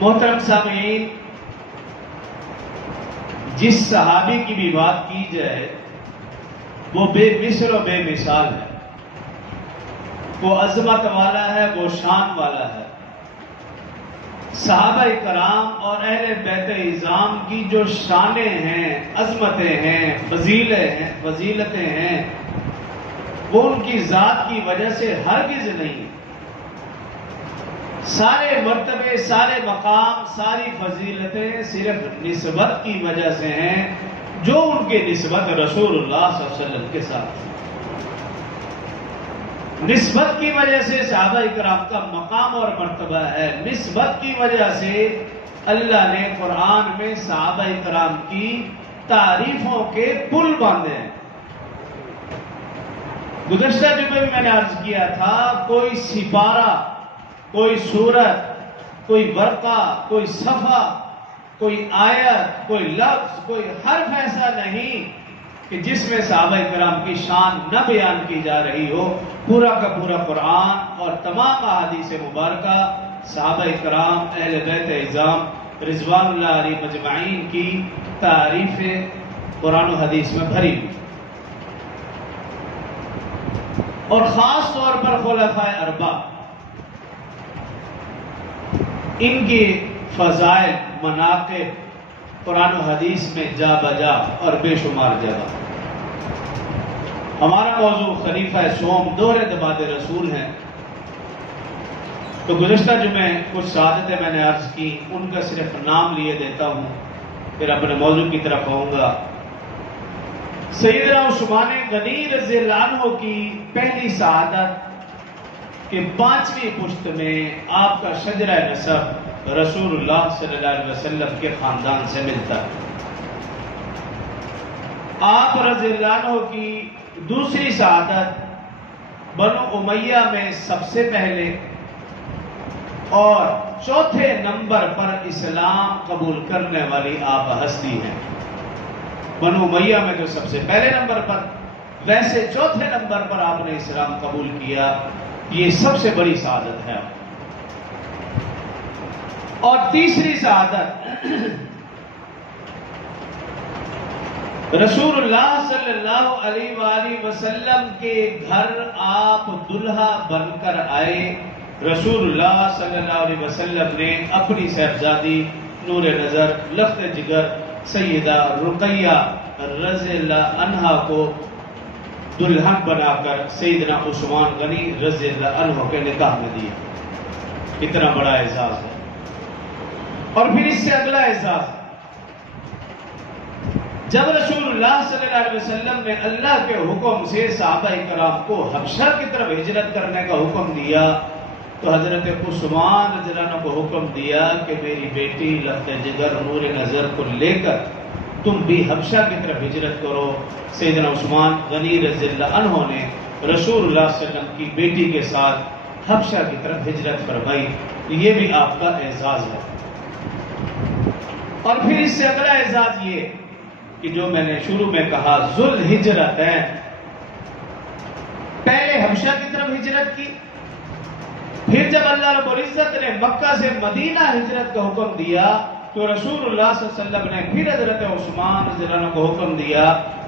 محترم سامعین، جس صحابی کی بھی بات کی جائے وہ بے مثل و بے مثال ہے، وہ عظمت والا ہے، وہ شان والا ہے۔ صحابہ کرام اور اہل بیت اعظام کی جو شانیں ہیں، عظمتیں ہیں، فضیلتیں ہیں، وہ ان کی ذات کی وجہ سے ہرگز نہیں۔ سارے مرتبے، سارے مقام، ساری فضیلتیں صرف نسبت کی وجہ سے ہیں، جو ان کے نسبت رسول اللہ صلی اللہ علیہ وسلم کے ساتھ ہے۔ نسبت کی وجہ سے صحابہ کرام کا مقام اور مرتبہ ہے۔ نسبت کی وجہ سے اللہ نے قرآن میں صحابہ کرام کی تعریفوں کے پل باندھے ہیں۔ گزشتہ جمعے میں نے عرض کیا تھا، کوئی سپارہ، کوئی سورت، کوئی ورقہ، کوئی صفحہ، کوئی آیت، کوئی لفظ، کوئی حرف ایسا نہیں کہ جس میں صحابہ کرام کی شان نہ بیان کی جا رہی ہو۔ پورا کا پورا قرآن اور تمام احادیث مبارکہ صحابہ کرام، اہل بیت اعظام رضوان اللہ علیہ مجمعین کی تعریف قرآن و حدیث میں بھری ہوئی، اور خاص طور پر خلفائے اربعہ، ان کی فضائل، مناقب قرآن و حدیث میں جا بجا اور بے شمار جگہ۔ ہمارا موضوع خلیفہ سوم دوہرے دباد رسول ہیں، تو گزشتہ جمعے کچھ سعادتیں میں نے عرض کی، ان کا صرف نام لیے دیتا ہوں، پھر اپنے موضوع کی طرف آؤں گا۔ سیدنا عثمان غنی رضی اللہ عنہ کی پہلی سعادت کہ 5ویں پشت میں آپ کا شجرہ نسب رسول اللہ صلی اللہ علیہ وسلم کے خاندان سے ملتا ہے۔ آپ رضی اللہ عنہ کی دوسری سعادت بنو امیہ میں سب سے پہلے اور چوتھے نمبر پر اسلام قبول کرنے والی آپ ہستی ہیں۔ بنو امیہ میں تو سب سے پہلے نمبر پر، ویسے چوتھے نمبر پر آپ نے اسلام قبول کیا، یہ سب سے بڑی سعادت ہے۔ اور تیسری سعادت رسول اللہ صلی اللہ علیہ وآلہ وسلم کے گھر آپ دلہا بن کر آئے۔ رسول اللہ صلی اللہ علیہ وسلم نے اپنی صاحبزادی نور نظر لخت جگر سیدہ رقیہ رضی اللہ عنہا کو دلہن بنا کر سیدنا عثمان غنی رضی اللہ عنہ کے نکاح میں دیا۔ اتنا بڑا اعزاز ہے۔ اور پھر اس سے اگلا اعزاز، جب رسول اللہ صلی اللہ علیہ وسلم نے اللہ کے حکم سے صحابہ کرام کو حبشہ کی طرف ہجرت کرنے کا حکم دیا، تو حضرت عثمان رضی اللہ عنہ کو حکم دیا کہ میری بیٹی لخت جگر نور نظر کو لے کر تم بھی حبشہ کی طرف ہجرت کرو۔ سیدنا عثمان غنی رضی اللہ عنہ نے رسول اللہ صلی اللہ علیہ وسلم کی بیٹی کے ساتھ حبشہ کی طرف ہجرت فرمائی۔ یہ بھی آپ کا اعزاز ہے۔ اور پھر اس سے اگلا اعزاز یہ کہ جو میں نے شروع میں کہا، ذوالہجرت ہے، پہلے حبشہ کی طرف ہجرت کی، پھر جب اللہ رب العزت نے مکہ سے مدینہ ہجرت کا حکم دیا تو رسول اللہ صلی اللہ علیہ وسلم نے پھر حضرت عثمان رضی اللہ عنہ کو حکم دیا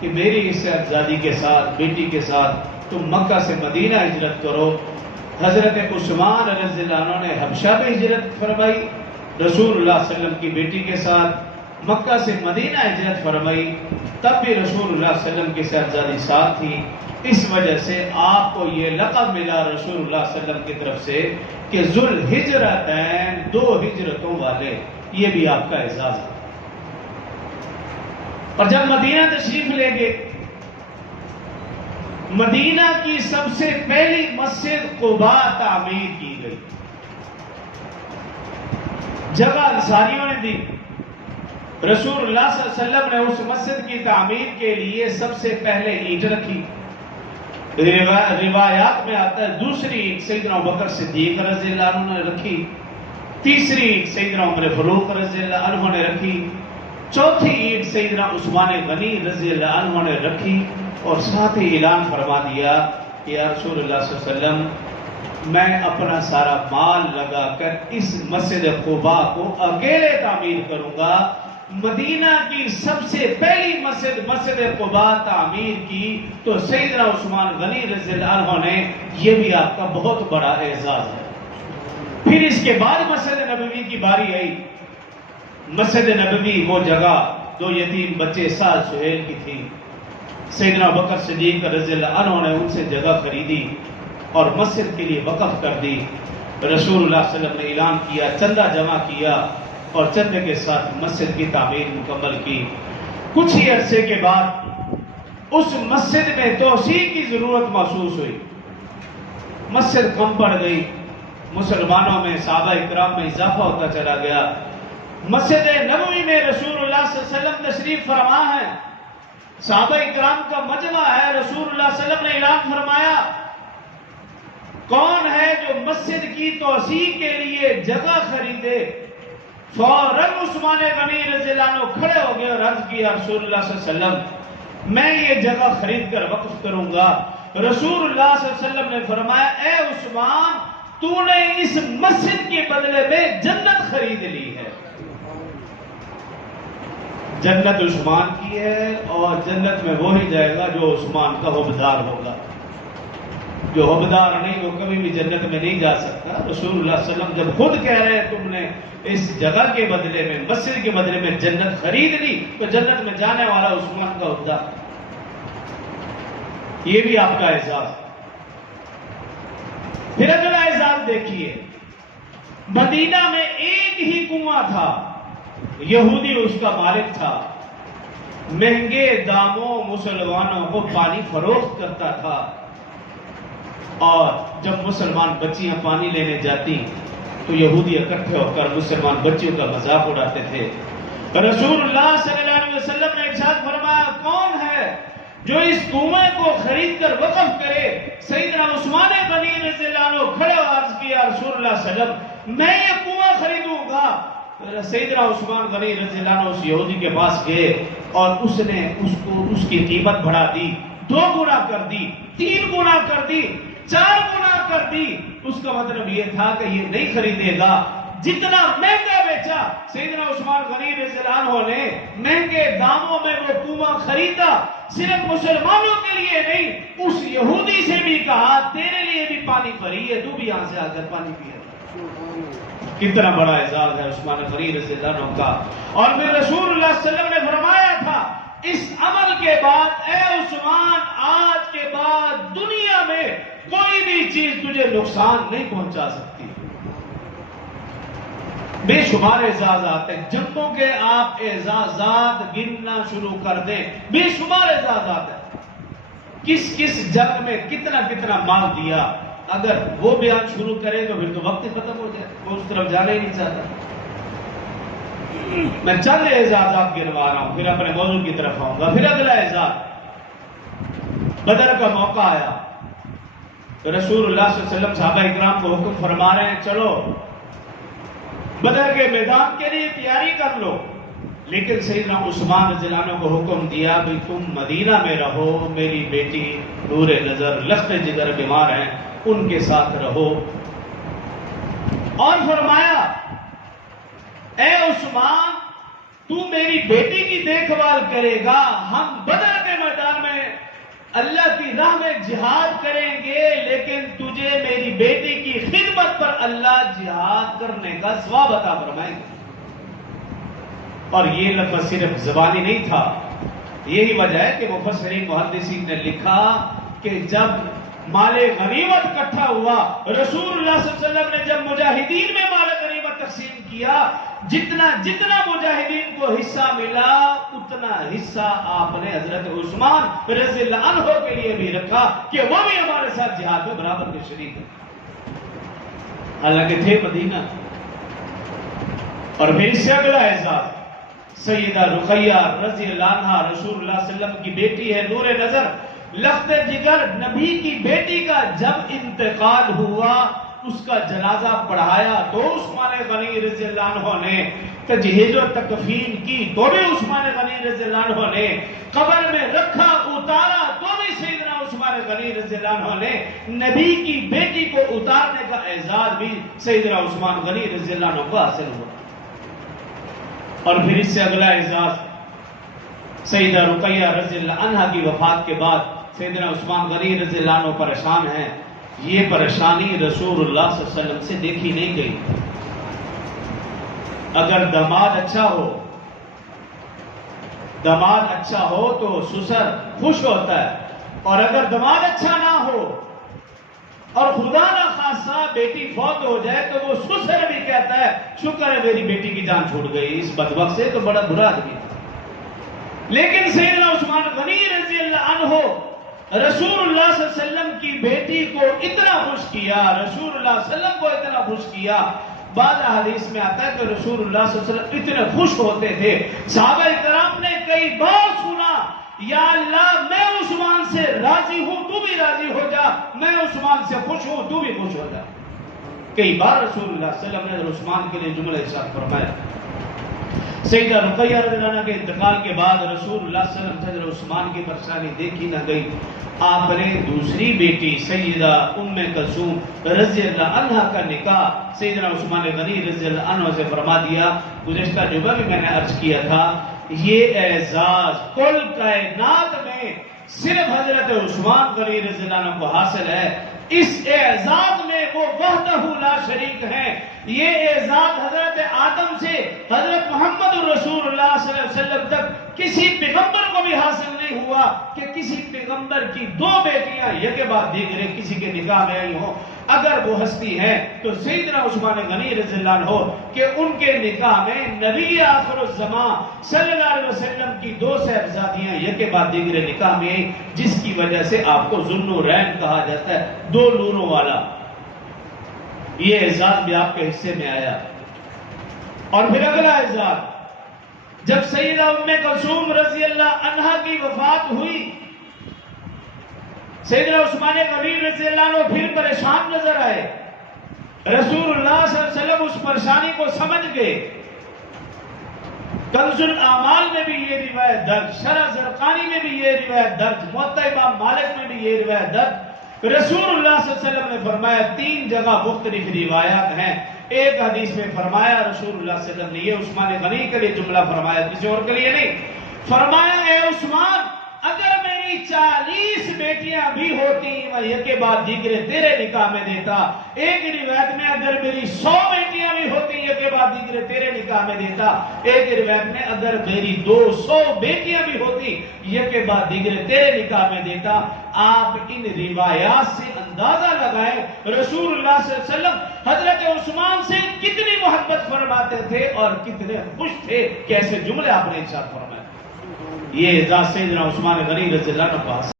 کہ میری اس صاحبزادی کے ساتھ، بیٹی کے ساتھ تم مکہ سے مدینہ ہجرت کرو۔ حضرت عثمان رضی اللہ عنہ نے حبشہ میں ہجرت فرمائی، رسول اللہ صلی اللہ علیہ وسلم کی بیٹی کے ساتھ مکہ سے مدینہ ہجرت فرمائی، تب بھی رسول اللہ صلی اللہ علیہ وسلم کی صاحبزادی ساتھ تھی۔ اس وجہ سے آپ کو یہ لقب ملا رسول اللہ صلی اللہ علیہ وسلم کی طرف سے کہ ذوالہجرتین، 2 ہجرتوں والے، یہ بھی آپ کا اعزاز ہے۔ اور جب مدینہ تشریف لے گئے، مدینہ کی سب سے پہلی مسجد قباء تعمیر کی گئی، جگہ انصاریوں نے دی۔ رسول اللہ صلی اللہ علیہ وسلم نے اس مسجد کی تعمیر کے لیے سب سے پہلے اینٹ رکھی۔ روایات میں آتا ہے دوسری اینٹ سیدنا ابوبکر صدیق رضی اللہ عنہ نے رکھی، تیسری اینٹ سیدنا عمر فاروق رضی اللہ عنہ نے رکھی، چوتھی اینٹ سیدنا عثمان غنی رضی اللہ عنہ نے رکھی، اور ساتھ ہی اعلان فرما دیا کہ یا رسول اللہ صلی اللہ علیہ وسلم میں اپنا سارا مال لگا کر اس مسجد قباء کو اکیلے تعمیر کروں گا۔ مدینہ کی سب سے پہلی مسجد قباء تعمیر کی تو سیدنا عثمان غنی رضی اللہ عنہ نے، یہ بھی آپ کا بہت بڑا اعزاز ہے۔ پھر اس کے بعد مسجد نبوی کی باری آئی۔ مسجد نبوی وہ جگہ دو یتیم بچے سعد سہیل کی تھی، سیدنا ابوبکر صدیق رضی اللہ عنہ نے ان سے جگہ خریدی اور مسجد کے لیے وقف کر دی۔ رسول اللہ صلی اللہ علیہ وسلم نے اعلان کیا، چندہ جمع کیا اور چندے کے ساتھ مسجد کی تعمیر مکمل کی۔ کچھ ہی عرصے کے بعد اس مسجد میں توسیع کی ضرورت محسوس ہوئی، مسجد کم پڑ گئی، مسلمانوں میں صحابہ اکرام میں اضافہ ہوتا چلا گیا۔ مسجد نبوی میں رسول اللہ صلی اللہ علیہ وسلم تشریف فرما ہے، صحابہ اکرام کا مجمع ہے۔ رسول اللہ صلی اللہ علیہ وسلم نے اعلان فرمایا، کون ہے جو مسجد کی توسیع کے لیے جگہ خریدے؟ فوراً عثمان غنی رضی اللہ عنہ کھڑے ہو گئے اور عرض کیا، رسول اللہ صلی اللہ علیہ وسلم میں یہ جگہ خرید کر وقف کروں گا۔ رسول اللہ صلی اللہ علیہ وسلم نے فرمایا، اے عثمان، تو نے اس مسجد کے بدلے میں جنت خرید لی ہے۔ جنت عثمان کی ہے اور جنت میں وہی جائے گا جو عثمان کا حبدار ہوگا۔ جو حبدار نہیں وہ کبھی بھی جنت میں نہیں جا سکتا۔ رسول اللہ صلی اللہ علیہ وسلم جب خود کہہ رہے ہیں تم نے اس جگہ کے بدلے میں، مسجد کے بدلے میں جنت خرید لی، تو جنت میں جانے والا عثمان کا حبدار، یہ بھی آپ کا اعزاز۔ پھر اگلا اعزاز دیکھیے، مدینہ میں ایک ہی کنواں تھا، یہودی اس کا مالک تھا، مہنگے داموں مسلمانوں کو پانی فروخت کرتا تھا، اور جب مسلمان بچیاں پانی لینے جاتی تو یہودی اکٹھے ہو کر مسلمان بچیوں کا مذاق اڑاتے تھے۔ رسول اللہ صلی اللہ علیہ وسلم نے ارشاد فرمایا، کون ہے جو اس کنویں کو خرید کر وقف کرے؟ سیدنا عثمان غنی رضی اللہ عنہ کھڑے اور عرض کیا، رسول اللہ صلی اللہ علیہ وسلم میں یہ کنواں خریدوں گا۔ سیدنا عثمان غنی رضی اللہ عنہ اس یہودی کے پاس گئے اور اس نے اس کی قیمت بڑھا دی، 2 گنا کر دی، 3 گنا کر دی، 4 گنا کر دی۔ اس کا مطلب یہ تھا کہ یہ نہیں خریدے گا جتنا مہنگا بیچا۔ سیدنا عثمان غنی رضی اللہ عنہ نے مہنگے داموں میں وہ کنواں خریدا، صرف مسلمانوں کے لیے نہیں، اس یہودی سے بھی کہا تیرے لیے بھی پانی فری ہے، تو بھی یہاں سے آ کر پانی پیا۔ کتنا بڑا اعزاز ہے عثمان غنی رضی اللہ عنہ کا۔ اور پھر رسول اللہ صلی اللہ علیہ وسلم نے فرمایا تھا، اس عمل کے بعد اے عثمان، آج کے بعد دنیا میں کوئی بھی چیز تجھے نقصان نہیں پہنچا سکتی۔ بے شمار اعزازات ہیں، جنگوں کے آپ اعزازات گننا شروع کر دیں، بے شمار اعزازات ہیں۔ کس کس جنگ میں کتنا کتنا مال دیا، اگر وہ بیان شروع کرے تو پھر تو وقت ختم ہو جائے، وہ اس طرف جانا ہی نہیں چاہتا۔ میں چند اعزازات گنوا رہا ہوں، پھر اپنے موضوع کی طرف آؤں گا۔ پھر اگلا اعزاز، بدر کا موقع آیا تو رسول اللہ صلی اللہ علیہ وسلم صحابہ اکرام کو حکم فرما رہے ہیں، چلو بدر کے میدان کے لیے تیاری کر لو۔ لیکن سیدنا عثمان رضی اللہ عنہ کو حکم دیا، بھی تم مدینہ میں رہو، میری بیٹی نور نظر لخت جگر بیمار ہیں، ان کے ساتھ رہو۔ اور فرمایا، اے عثمان، تو میری بیٹی کی دیکھ بھال کرے گا، ہم بدر کے میدان میں اللہ کی راہ میں جہاد کریں گے، لیکن تجھے میری بیٹی کی خدمت پر اللہ جہاد کرنے کا ثواب عطا فرمائیں گے۔ اور یہ لفظ صرف زبانی نہیں تھا، یہی وجہ ہے کہ مفسرین محدثین نے لکھا کہ جب مال غنیمت اکٹھا ہوا، رسول اللہ صلی اللہ علیہ وسلم نے جب مجاہدین میں مال غنیمت تقسیم کیا، جتنا جتنا مجاہدین کو حصہ ملا اتنا حصہ آپ نے حضرت عثمان رضی اللہ عنہ کے لیے بھی رکھا کہ وہ بھی ہمارے ساتھ جہاد میں برابر کے شریک ہیں، حالانکہ تھے مدینہ۔ اور پھر اس سے اگلا اعزاز، سیدہ رقیہ رضی اللہ عنہا رسول اللہ صلی اللہ علیہ وسلم کی بیٹی ہے، نور نظر لخت جگر، نبی کی بیٹی کا جب انتقال ہوا، اس کا جنازہ پڑھایا تو عثمان غنی رضی اللہ عنہ نے تجہیز و تکفین کی، تو بھی عثمان غنی رضی اللہ عنہ نے قبر میں رکھا، اتارا تو بھی سیدنا عثمان عثمان غنی رضی اللہ عنہ نے نبی کی بیٹی کو اتارنے کا اعزاز بھی سیدنا عثمان غنی رضی اللہ عنہ کو حاصل ہوا. اور پھر اس سے اگلا اعزاز سیدہ رقیہ رضی اللہ عنہ کی وفات کے بعد سیدنا عثمان غنی رضی اللہ عنہ پریشان ہیں. یہ پریشانی رسول اللہ صلی اللہ علیہ وسلم سے دیکھی نہیں گئی. اگر داماد اچھا ہو تو سسر خوش ہوتا ہے، اور اگر داماد اچھا نہ ہو اور خدا نہ خاصہ بیٹی فوت ہو جائے تو وہ سسر بھی کہتا ہے شکر ہے میری بیٹی کی جان چھوٹ گئی، اس بدبخت سے تو بڑا برا آدمی تھا. لیکن سیدنا عثمان غنی رضی اللہ عنہ رسول اللہ صلی اللہ علیہ وسلم کی بیٹی کو اتنا خوش کیا، رسول اللہ صلی اللہ علیہ وسلم کو اتنا خوش کیا. بعض حدیث میں آتا ہے کہ رسول اللہ صلی اللہ علیہ وسلم اتنے خوش ہوتے تھے، صحابہ کرام نے کئی بار سنا یا اللہ میں عثمان سے راضی ہوں تو بھی راضی ہو جا، میں عثمان سے خوش ہوں تو بھی خوش ہو جا. کئی بار رسول اللہ صلی اللہ علیہ وسلم نے عثمان کے لیے جملہ ارشاد فرمایا. سیدہ رقیہ رضی اللہ عنہ کے انتقال کے بعد رسول اللہ صلی اللہ علیہ وسلم سے عثمان کی پریشانی دیکھی نہ گئی. آپ نے دوسری بیٹی سیدہ ام کلثوم رضی اللہ عنہ کا نکاح سیدنا عثمان غنی رضی اللہ عنہ سے فرما دیا. گزشتہ جمعہ بھی میں نے عرض کیا تھا یہ اعزاز کل کائنات میں صرف حضرت عثمان غنی رضی اللہ عنہ کو حاصل ہے. اس اعزاز میں وہ وحدہ لا شریک ہیں. یہ اعزاز حضرت آدم سے حضرت محمد رسول اللہ صلی اللہ علیہ وسلم تک کسی پیغمبر کو بھی حاصل نہیں ہوا کہ کسی پیغمبر کی دو بیٹیاں یکے بعد دیگرے کسی کے نکاح میں آئی ہوں. اگر وہ ہستی ہے تو سیدنا عثمان غنی رضی اللہ عنہ کہ ان کے نکاح میں نبی آخر الزمان صلی اللہ علیہ وسلم کی دو صاحبزادیاں یکے بعد دیگرے نکاح میں آئی، جس کی وجہ سے آپ کو ذوالنورین کہا جاتا ہے، دو نوروں والا. یہ اعزاز بھی آپ کے حصے میں آیا. اور پھر اگلا اعزاز جب سیدہ ام کلثوم رضی اللہ عنہ کی وفات ہوئی، سیدنا عثمان غنی رضی اللہ عنہ پھر پریشان نظر آئے. رسول اللہ صلی اللہ علیہ وسلم اس پریشانی کو سمجھ گئے. کنز الاعمال میں بھی یہ روایت درج، شرح زرقانی میں بھی یہ روایت درج، موطا امام مالک میں بھی یہ روایت درج. رسول اللہ صلی اللہ علیہ وسلم نے فرمایا 3 جگہ مختلف روایات ہیں. ایک حدیث میں فرمایا رسول اللہ صلی اللہ علیہ وسلم نے یہ عثمان غنی کے لیے جملہ فرمایا، کسی اور کے لیے نہیں. فرمایا اے عثمان اگر میری 40 بیٹیاں بھی ہوتی میں یکے بعد دیگرے تیرے نکاح میں دیتا. ایک روایت میں اگر میری 100 بیٹیاں بھی ہوتی یکے بعد دیگرے تیرے نکاح میں دیتا. ایک روایت میں اگر میری 200 بیٹیاں بھی ہوتی یکے بعد دیگرے تیرے نکاح میں دیتا. آپ ان روایات سے اندازہ لگائیں رسول اللہ صلی اللہ علیہ وسلم حضرت عثمان سے کتنی محبت فرماتے تھے اور کتنے خوش تھے. کیسے جملے آپ نے ارشاد فرمائے. یہ اعزاز سیدنا عثمان غنی رضی اللہ عنہ